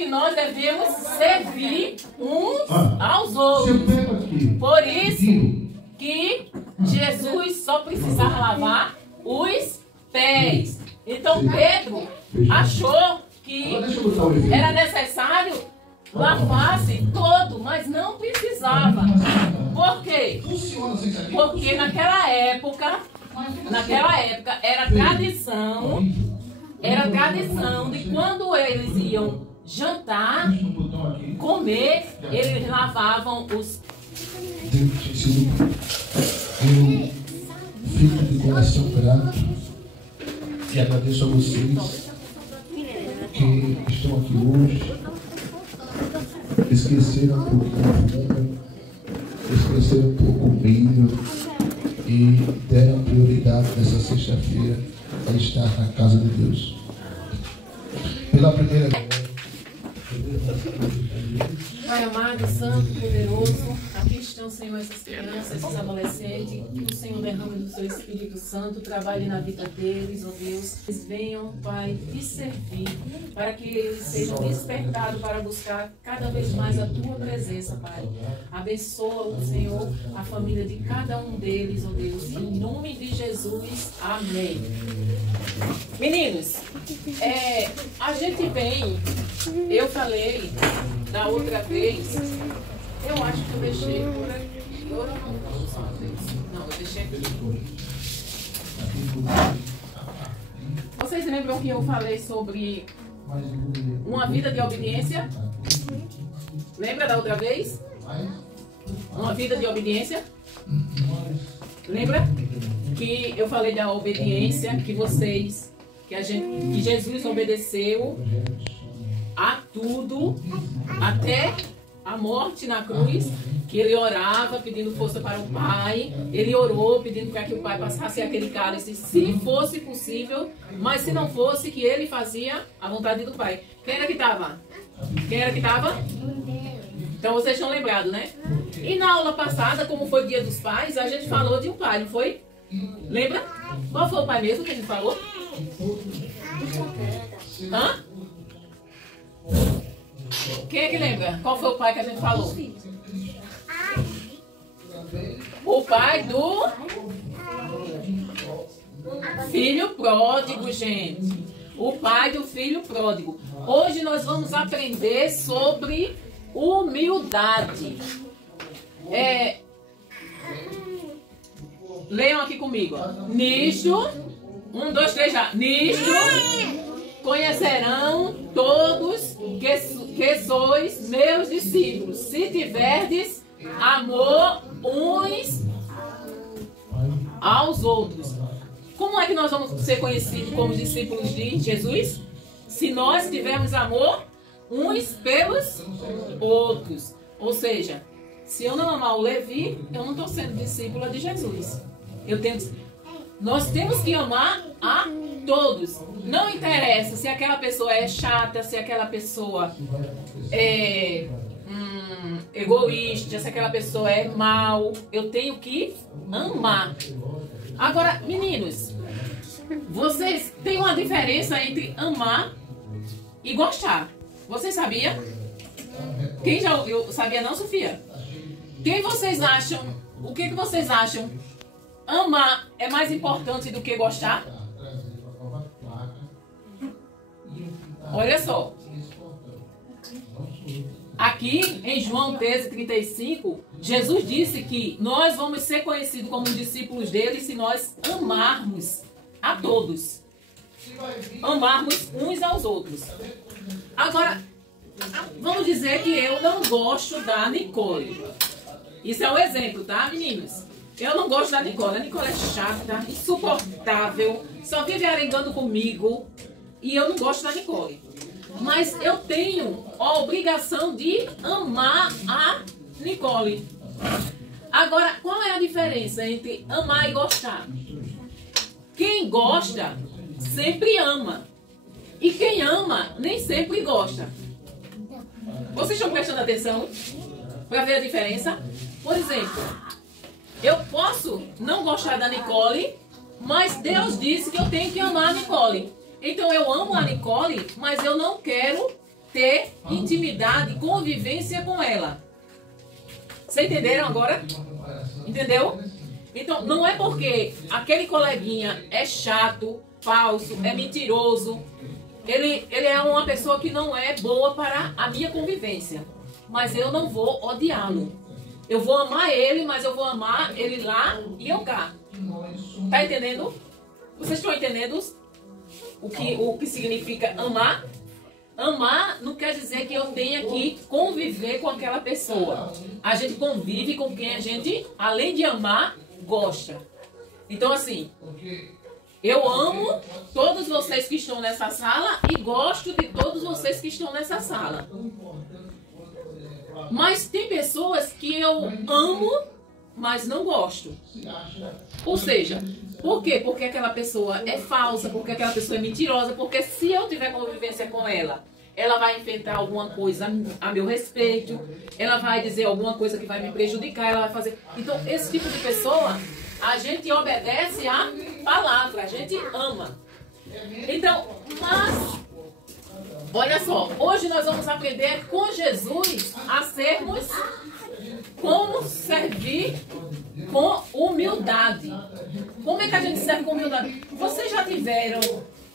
que nós devemos servir uns aos outros. Por isso que Jesus só precisava lavar os pés. Então Pedro achou que era necessário lavar-se todo, mas não precisava. Por quê? Porque naquela época era tradição de quando eles iam jantar, comer, eles lavavam os... Eu fico de coração grato e agradeço a vocês que estão aqui hoje, esqueceram um pouquinho, esqueceram um pouco o milho e deram prioridade nessa sexta-feira a estar na casa de Deus. Pela primeira vez. Pai amado, santo, poderoso, aqui estão, Senhor, essas crianças, esses adolescentes, que o Senhor derrame do seu Espírito Santo, trabalhe na vida deles, ó Deus. Eles venham, Pai, te servir, para que eles sejam despertados para buscar cada vez mais a tua presença, Pai. Abençoa, Senhor, a família de cada um deles, ó Deus, em nome de Jesus, amém. Meninos, a gente vem, eu falei da outra vez, eu acho que eu deixei por aqui. Agora eu não posso só uma vez. Não, eu deixei aqui. Vocês lembram que eu falei sobre uma vida de obediência? Lembra da outra vez? Uma vida de obediência? Lembra? Que eu falei da obediência que Jesus obedeceu a tudo, até a morte na cruz, que ele orava pedindo força para o Pai, ele orou pedindo para que o Pai passasse aquele cálice, se fosse possível, mas se não fosse, que ele fazia a vontade do Pai. Quem era que estava? Então vocês estão lembrados, né? E na aula passada, como foi o Dia dos Pais, a gente falou de um pai, não foi? Lembra? Qual foi o pai mesmo que a gente falou? Hã? Quem é que lembra? Qual foi o pai que a gente falou? O pai do filho pródigo, gente. O pai do filho pródigo. Hoje nós vamos aprender sobre humildade. Leiam aqui comigo. Nisto, 1, 2, 3 já. Nisto conhecerão todos que sois meus discípulos, se tiverdes amor uns aos outros. Como é que nós vamos ser conhecidos como discípulos de Jesus? Se nós tivermos amor uns pelos outros. Ou seja, se eu não amar o Levi, eu não estou sendo discípula de Jesus. Nós temos que amar a todos. Não interessa se aquela pessoa é chata, se aquela pessoa é egoísta, se aquela pessoa é mau. Eu tenho que amar. Agora, meninos, vocês têm uma diferença entre amar e gostar. Você sabia? Quem já ouviu? Sabia não, Sofia? Quem vocês acham? O que vocês acham? Amar é mais importante do que gostar? Olha só. Aqui em João 13:35, Jesus disse que nós vamos ser conhecidos como discípulos dele se nós amarmos a todos. Amarmos uns aos outros. Agora, vamos dizer que eu não gosto da Nicole. Isso é um exemplo, tá, meninos? Eu não gosto da Nicole. A Nicole é chata, insuportável, só vive arengando comigo. E eu não gosto da Nicole. Mas eu tenho a obrigação de amar a Nicole. Agora, qual é a diferença entre amar e gostar? Quem gosta sempre ama. E quem ama nem sempre gosta. Vocês estão prestando atenção para ver a diferença? Por exemplo, eu posso não gostar da Nicole, mas Deus disse que eu tenho que amar a Nicole. Então eu amo a Nicole, mas eu não quero ter intimidade, convivência com ela. Vocês entenderam agora? Entendeu? Então, não é porque aquele coleguinha é chato, falso, é mentiroso, ele é uma pessoa que não é boa para a minha convivência. Mas eu não vou odiá-lo. Eu vou amar ele, mas eu vou amar ele lá e eu cá. Tá entendendo? Vocês estão entendendo o que significa amar? Amar não quer dizer que eu tenha que conviver com aquela pessoa. A gente convive com quem a gente, além de amar, gosta. Então, assim, eu amo todos vocês que estão nessa sala e gosto de todos vocês que estão nessa sala. Mas tem pessoas que eu amo, mas não gosto. Ou seja, por quê? Porque aquela pessoa é falsa, porque aquela pessoa é mentirosa, porque se eu tiver convivência com ela, ela vai inventar alguma coisa a meu respeito, ela vai dizer alguma coisa que vai me prejudicar, ela vai fazer... Então, esse tipo de pessoa, a gente obedece à palavra, a gente ama. Então, mas... Olha só, hoje nós vamos aprender com Jesus a sermos, como servir com humildade. Como é que a gente serve com humildade? Vocês já tiveram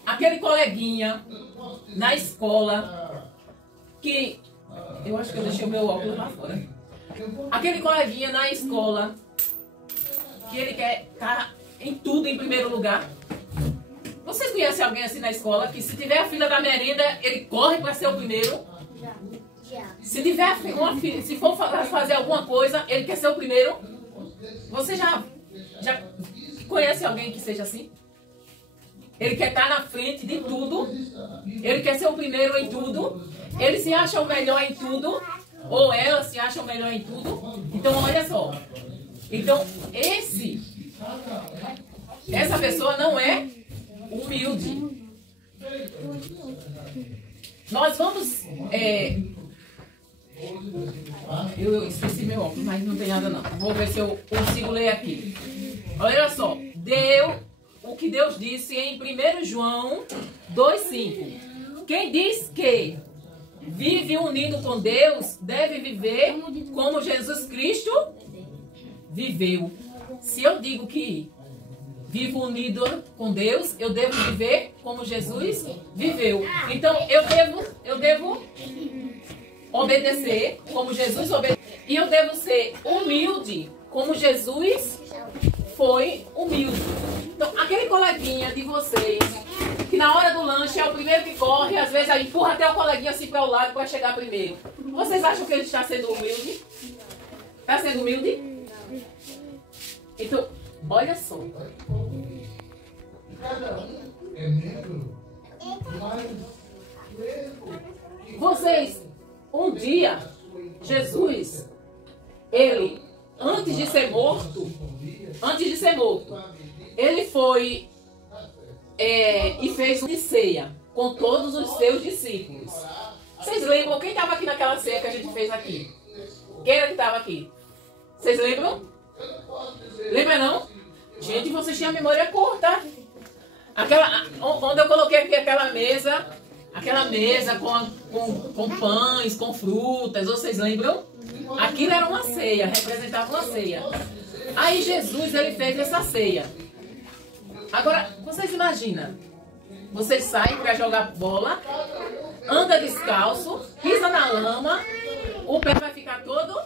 aquele coleguinha na escola que... Eu acho que eu deixei o meu óculos lá fora. Aquele coleguinha na escola que ele quer estar em tudo em primeiro lugar. Vocês conhecem alguém assim na escola que se tiver a fila da merenda, ele corre para ser o primeiro? Se tiver se for fazer alguma coisa, ele quer ser o primeiro? Você já conhece alguém que seja assim? Ele quer estar na frente de tudo. Ele quer ser o primeiro em tudo. Ele se acha o melhor em tudo. Ou ela se acha o melhor em tudo. Então, olha só. Então, essa pessoa não é humilde. Nós vamos... eu esqueci meu óculos, mas não tem nada não. Vou ver se eu consigo ler aqui. Olha só. O que Deus disse em 1 João 2,5. Quem diz que vive unido com Deus deve viver como Jesus Cristo viveu. Se eu digo que vivo unido com Deus, eu devo viver como Jesus viveu. Então, eu devo obedecer como Jesus obedeceu. E eu devo ser humilde como Jesus foi humilde. Então, aquele coleguinha de vocês, que na hora do lanche é o primeiro que corre, às vezes aí empurra até o coleguinha assim para o lado para chegar primeiro. Vocês acham que ele está sendo humilde? Está sendo humilde? Então, olha só. Vocês, um dia, Jesus, ele, antes de ser morto, ele foi e fez uma ceia com todos os seus discípulos. Vocês lembram quem estava aqui naquela ceia que a gente fez aqui? Quem era que estava aqui? Vocês lembram? Lembra não? Gente, vocês tinham a memória curta. Onde eu coloquei aqui aquela mesa com pães, com frutas, vocês lembram? Aquilo era uma ceia, representava uma ceia. Aí Jesus, ele fez essa ceia. Agora, vocês imaginam, vocês saem para jogar bola, anda descalço, pisa na lama, o pé vai ficar todo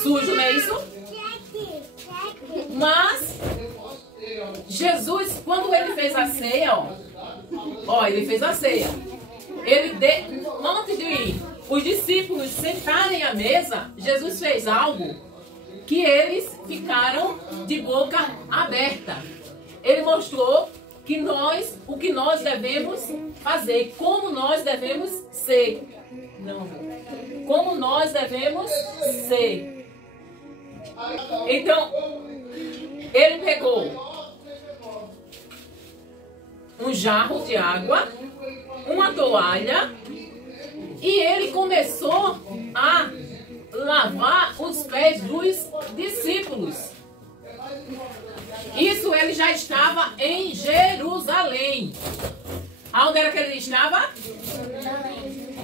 sujo, não é isso? Mas Jesus, quando ele fez a ceia, ele fez a ceia. Antes de os discípulos sentarem à mesa, Jesus fez algo que eles ficaram de boca aberta. Ele mostrou o que nós devemos fazer, como nós devemos ser. Como nós devemos ser. Então, ele pegou um jarro de água, uma toalha, e ele começou a lavar os pés dos discípulos. Isso ele já estava em Jerusalém. Aonde era que ele estava?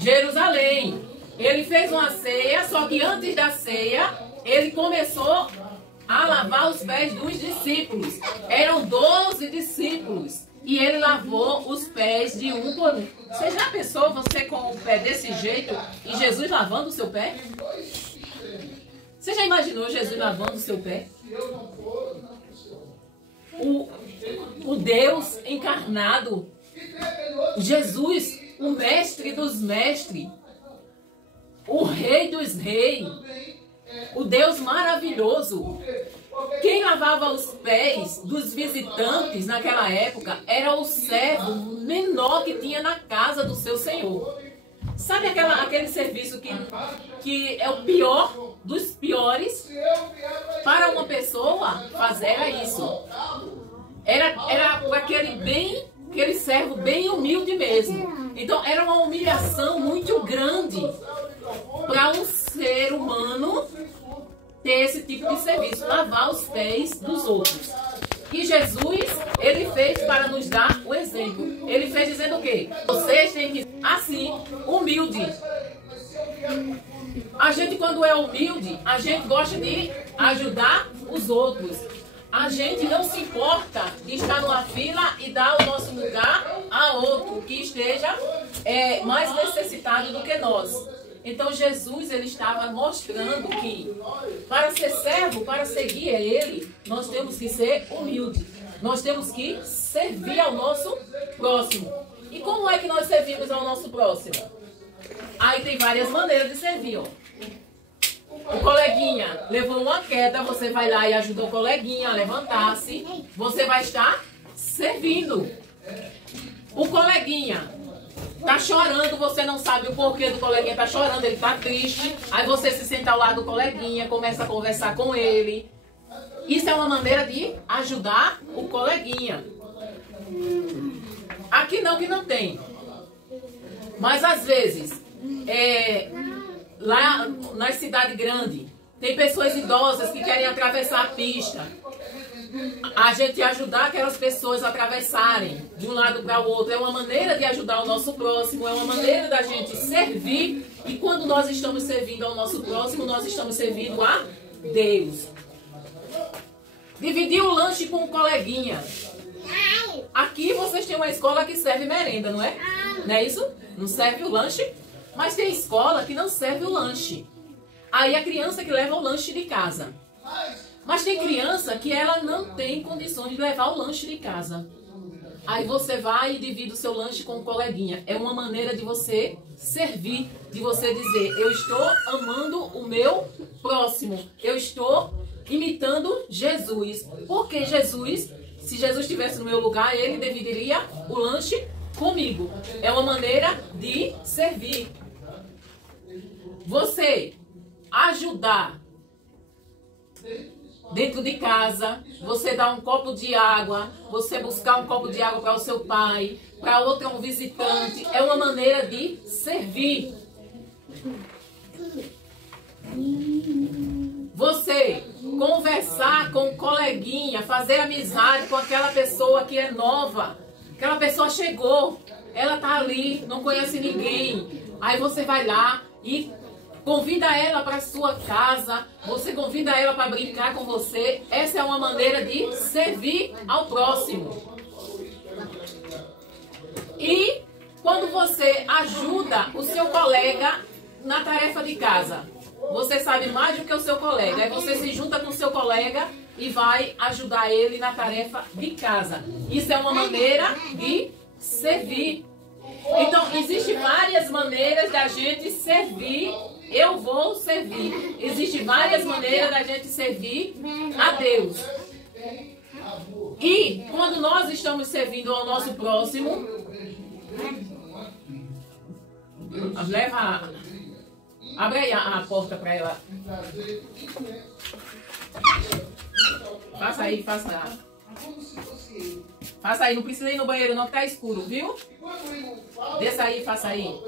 Jerusalém. Ele fez uma ceia, só que antes da ceia, ele começou a lavar os pés dos discípulos. Eram 12 discípulos. E ele lavou os pés de um por um. Você já pensou você com o pé desse jeito e Jesus lavando o seu pé? Você já imaginou Jesus lavando o seu pé? O Deus encarnado, Jesus, o mestre dos mestres, o rei dos reis, o Deus maravilhoso. Quem lavava os pés dos visitantes naquela época era o servo menor que tinha na casa do seu senhor. Sabe aquele serviço que é o pior dos piores para uma pessoa fazer? Era isso. Era aquele servo bem humilde mesmo. Então era uma humilhação muito grande para um ser humano ter esse tipo de serviço, lavar os pés dos outros. E Jesus, ele fez para nos dar o exemplo. Ele fez dizendo o quê? Vocês têm que ser assim, humilde. A gente, quando é humilde, a gente gosta de ajudar os outros. A gente não se importa de estar numa fila e dar o nosso lugar a outro que esteja mais necessitado do que nós. Então Jesus, ele estava mostrando que para ser servo, para seguir a ele, nós temos que ser humildes. Nós temos que servir ao nosso próximo. E como é que nós servimos ao nosso próximo? Aí tem várias maneiras de servir, ó. O coleguinha levou uma queda, você vai lá e ajuda o coleguinha a levantar-se. Você vai estar servindo. O coleguinha tá chorando, você não sabe o porquê do coleguinha tá chorando, ele tá triste. Aí você se senta ao lado do coleguinha, começa a conversar com ele. Isso é uma maneira de ajudar o coleguinha. Aqui não, que não tem. Mas às vezes, lá na cidade grande, tem pessoas idosas que querem atravessar a pista. A gente ajudar aquelas pessoas a atravessarem de um lado para o outro é uma maneira de ajudar o nosso próximo, é uma maneira da gente servir. E quando nós estamos servindo ao nosso próximo, nós estamos servindo a Deus. Dividir o lanche com um coleguinha. Aqui vocês têm uma escola que serve merenda, não é? Não é isso? Não serve o lanche? Mas tem escola que não serve o lanche. Aí a criança que leva o lanche de casa. Mas tem criança que ela não tem condições de levar o lanche de casa. Aí você vai e divide o seu lanche com o coleguinha. É uma maneira de você servir, de você dizer, eu estou amando o meu próximo. Eu estou imitando Jesus. Porque Jesus, se Jesus estivesse no meu lugar, ele dividiria o lanche comigo. É uma maneira de servir. Você ajudar dentro de casa, você dar um copo de água, você buscar um copo de água para o seu pai, para outro um visitante, é uma maneira de servir. Você conversar com um coleguinha, fazer amizade com aquela pessoa que é nova, aquela pessoa chegou, ela tá ali, não conhece ninguém, aí você vai lá e convida ela para sua casa, você convida ela para brincar com você. Essa é uma maneira de servir ao próximo. E quando você ajuda o seu colega na tarefa de casa, você sabe mais do que o seu colega. Aí você se junta com o seu colega e vai ajudar ele na tarefa de casa. Isso é uma maneira de servir. Então, existem várias maneiras da gente servir. Eu vou servir. Existem várias maneiras da gente servir a Deus. E quando nós estamos servindo ao nosso próximo, abre aí a porta para ela. Faça aí, faça aí, não precisa ir no banheiro não, que tá escuro, viu? Desça aí, faça aí.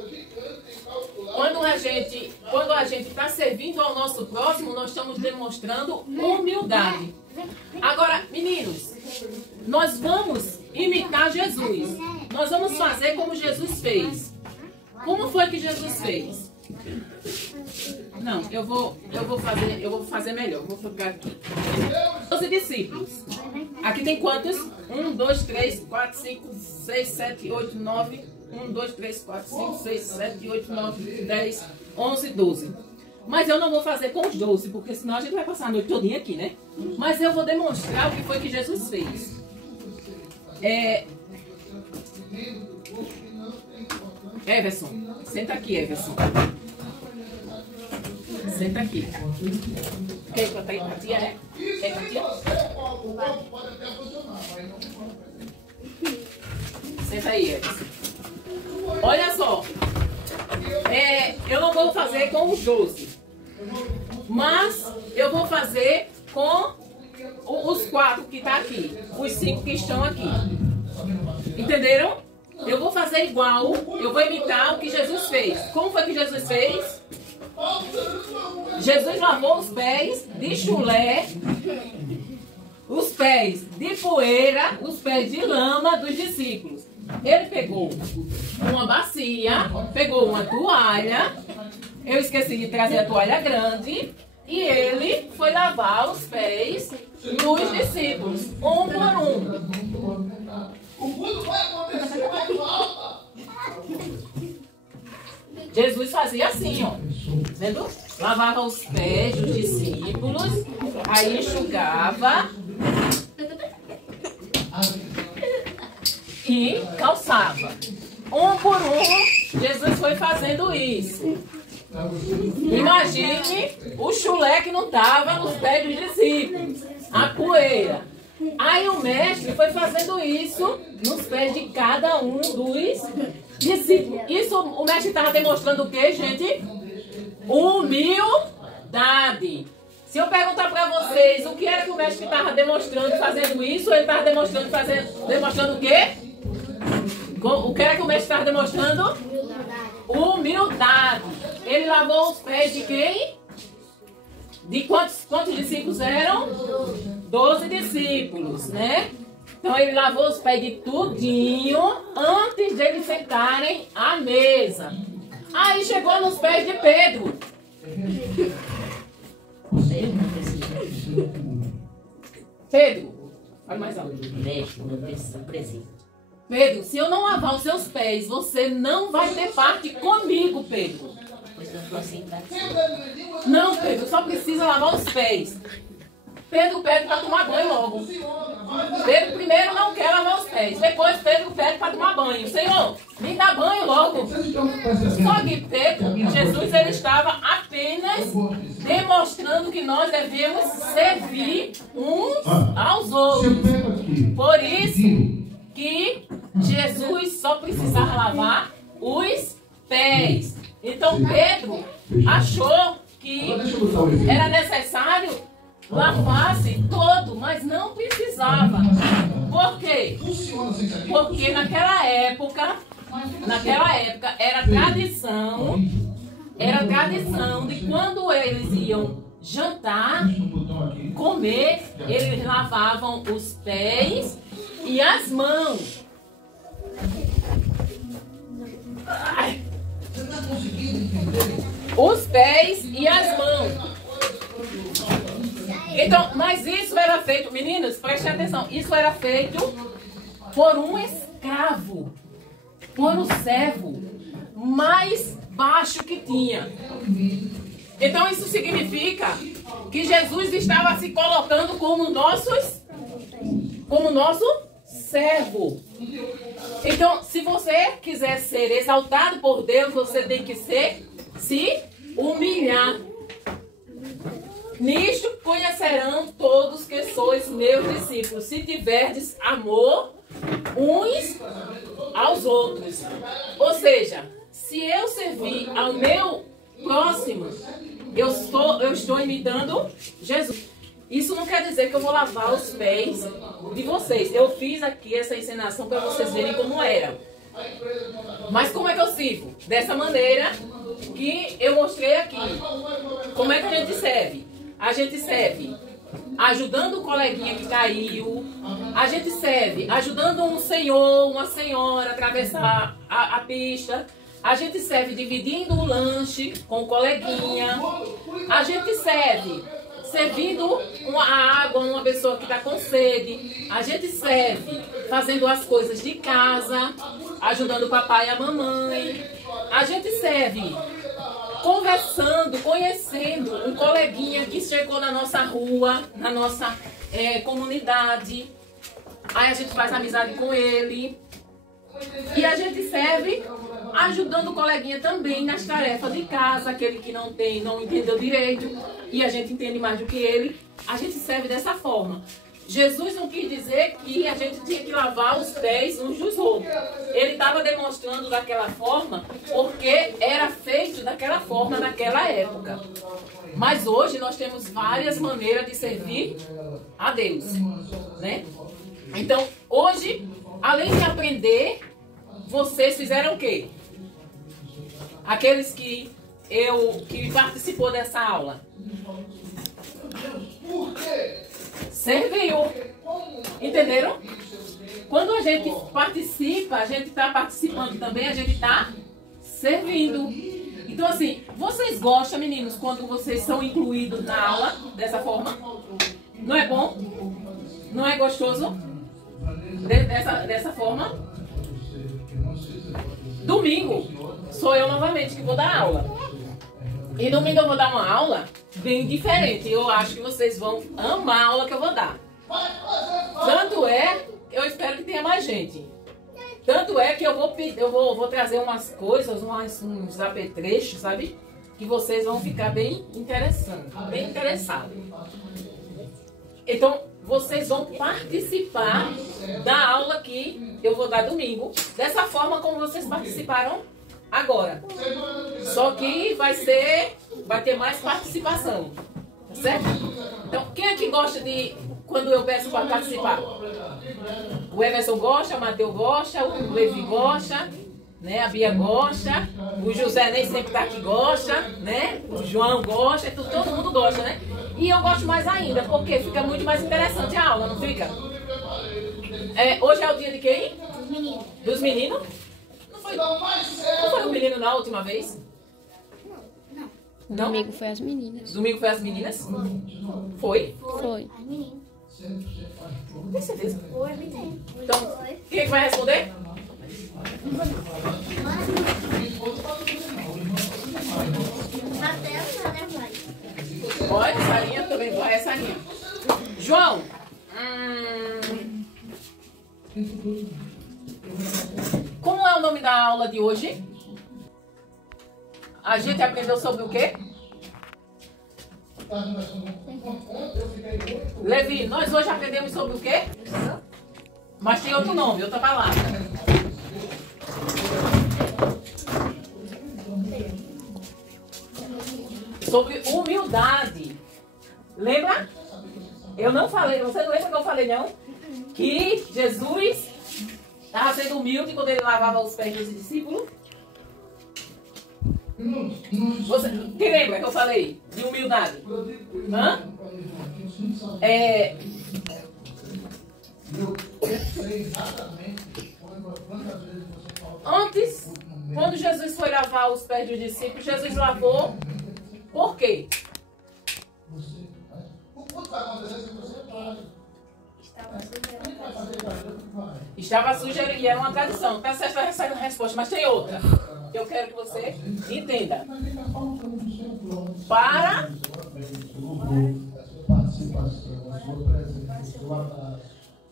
Quando a gente está servindo ao nosso próximo, nós estamos demonstrando humildade. Agora, meninos, nós vamos imitar Jesus. Nós vamos fazer como Jesus fez. Como foi que Jesus fez? Não, eu vou fazer melhor. Vou ficar aqui. 12 discípulos. Aqui tem quantos? 1, 2, 3, 4, 5, 6, 7, 8, 9. 1, 2, 3, 4, 5, 6, 7, 8, 9, 10, 11, 12. Mas eu não vou fazer com os 12, porque senão a gente vai passar a noite todinha aqui, né? Mas eu vou demonstrar o que foi que Jesus fez. Everson, senta aqui, Everson. Senta aqui. Quer contar aí pra tia, é? Quer pra tia? Senta aí, Everson. Olha só. Eu não vou fazer com os 12. Mas eu vou fazer com os 4 que estão aqui. Os 5 que estão aqui. Entenderam? Eu vou fazer igual. Eu vou imitar o que Jesus fez. Como foi que Jesus fez? Jesus lavou os pés de chulé, os pés de poeira, os pés de lama dos discípulos. Ele pegou uma bacia, pegou uma toalha, eu esqueci de trazer a toalha grande, e ele foi lavar os pés dos discípulos, um por um. O mundo vai acontecer mais alta. Jesus fazia assim, ó. Vendo? Lavava os pés dos discípulos, aí enxugava e calçava. Um por um, Jesus foi fazendo isso. Imagine o chulé que não estava nos pés dos discípulos, a poeira. Aí o mestre foi fazendo isso nos pés de cada um dos discípulos. Isso o mestre estava demonstrando o quê, gente? Humildade. Se eu perguntar para vocês o que era que o mestre estava demonstrando fazendo isso, ele estava demonstrando o quê? O que era que o mestre estava demonstrando? Humildade. Ele lavou os pés de quem? De quantos discípulos eram? 12 discípulos, né? Então ele lavou os pés de tudinho antes de eles sentarem à mesa. Aí chegou nos pés de Pedro. Pedro, olha mais alto. Pedro, se eu não lavar os seus pés, você não vai ter parte comigo, Pedro. Não, Pedro, só precisa lavar os pés. Pedro pede para tomar banho logo. Pedro primeiro não quer lavar os pés. Depois Pedro pede para tomar banho. Senhor, me dá banho logo. Só que Pedro, Jesus, ele estava apenas demonstrando que nós devemos servir uns aos outros. Por isso que Jesus só precisava lavar os pés. Então Pedro achou que era necessário lavar-se todo, mas não precisava. Por quê? Porque naquela época era tradição de quando eles iam jantar, comer, eles lavavam os pés e as mãos. Os pés e as mãos. Então, mas isso era feito, meninos, prestem atenção, isso era feito por um escravo, por um servo mais baixo que tinha. Então isso significa que Jesus estava se colocando como nosso servo. Então, se você quiser ser exaltado por Deus, você tem que se humilhar. Nisto conhecerão todos que sois meus discípulos, se tiverdes amor uns aos outros. Ou seja, se eu servir ao meu próximo, eu estou imitando Jesus. Isso não quer dizer que eu vou lavar os pés de vocês. Eu fiz aqui essa encenação para vocês verem como era. Mas como é que eu sirvo? Dessa maneira que eu mostrei aqui. Como é que a gente serve? A gente serve ajudando o coleguinha que caiu. A gente serve ajudando um senhor, uma senhora a atravessar a pista. A gente serve dividindo o lanche com o coleguinha. A gente serve servindo a água a uma pessoa que está com sede. A gente serve fazendo as coisas de casa, ajudando o papai e a mamãe. A gente serve conversando, conhecendo um coleguinha que chegou na nossa rua, na nossa comunidade. Aí a gente faz amizade com ele. E a gente serve ajudando o coleguinha também nas tarefas de casa, aquele que não entendeu direito e a gente entende mais do que ele. A gente serve dessa forma. Jesus não quis dizer que a gente tinha que lavar os pés uns dos outros. Ele estava demonstrando daquela forma porque era feito daquela forma naquela época. Mas hoje nós temos várias maneiras de servir a Deus, né? Então, hoje, além de aprender, vocês fizeram o quê? Aqueles que participou dessa aula. Serviu. Entenderam? Quando a gente participa, a gente está participando também, a gente está servindo. Então, assim, vocês gostam, meninos, quando vocês são incluídos na aula dessa forma? Não é bom? Não é gostoso? Dessa forma? Domingo sou eu novamente que vou dar aula. E domingo eu vou dar uma aula bem diferente. Eu acho que vocês vão amar a aula que eu vou dar. Tanto é, eu espero que tenha mais gente. Tanto é que eu vou trazer umas coisas, uns apetrechos, sabe? Que vocês vão ficar bem interessados. Então, vocês vão participar da aula que eu vou dar domingo, dessa forma como vocês participaram agora. Só que vai ter mais participação, tá certo? Então, quem é que gosta de quando eu peço para participar? O Everson gosta, o Mateus gosta, o Levi gosta, né? A Bia gosta, o José nem sempre tá aqui gosta, né? O João gosta, todo mundo gosta, né? E eu gosto mais ainda, porque fica muito mais interessante a aula, não fica? Hoje é o dia de quem? Dos meninos. Dos meninos? Não foi o menino na última vez? Não. Domingo foi as meninas. Domingo foi as meninas? Foi? Foi. Tem certeza? Então, quem é que vai responder? Olha, essa linha também vai, essa linha. João. Como é o nome da aula de hoje? A gente aprendeu sobre o quê? Levi, nós hoje aprendemos sobre o quê? Mas tem outro nome, outra palavra. Sobre humildade. Lembra? Eu não falei, você não lembra que eu falei não? Que Jesus estava sendo humilde quando ele lavava os pés dos discípulos? Quem lembra que eu falei de humildade? Hã? Antes, quando Jesus foi lavar os pés dos discípulos, Jesus lavou por quê? Estava sujo e era uma tradição. Tá certo essa resposta, mas tem outra. Eu quero que você entenda.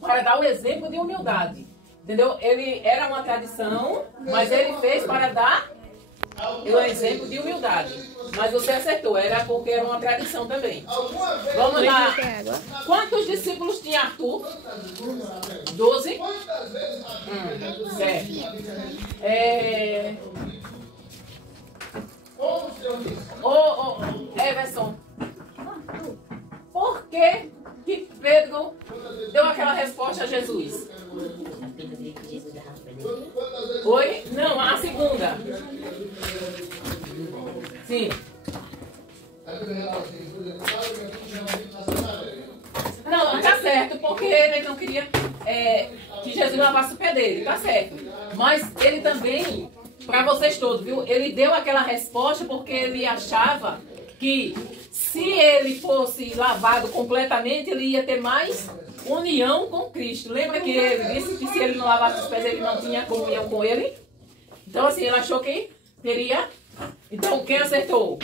Para dar o exemplo de humildade. Entendeu? Ele era uma tradição, mas ele fez para dar o exemplo de humildade. Mas você acertou, era porque era uma tradição também. Vamos lá. Quantos discípulos tinha Arthur? 12? Certo. Everson, por que Pedro deu aquela resposta a Jesus? Oi? Não, a segunda. Sim. Não, tá certo, porque ele não queria que Jesus lavasse o pé dele, tá certo. Mas ele também para vocês todos, viu? Ele deu aquela resposta porque ele achava que se ele fosse lavado completamente, ele ia ter mais união com Cristo. Lembra que ele disse que se ele não lavasse os pés, ele não tinha comunhão com ele? Então, assim, ele achou que teria. Então, quem acertou?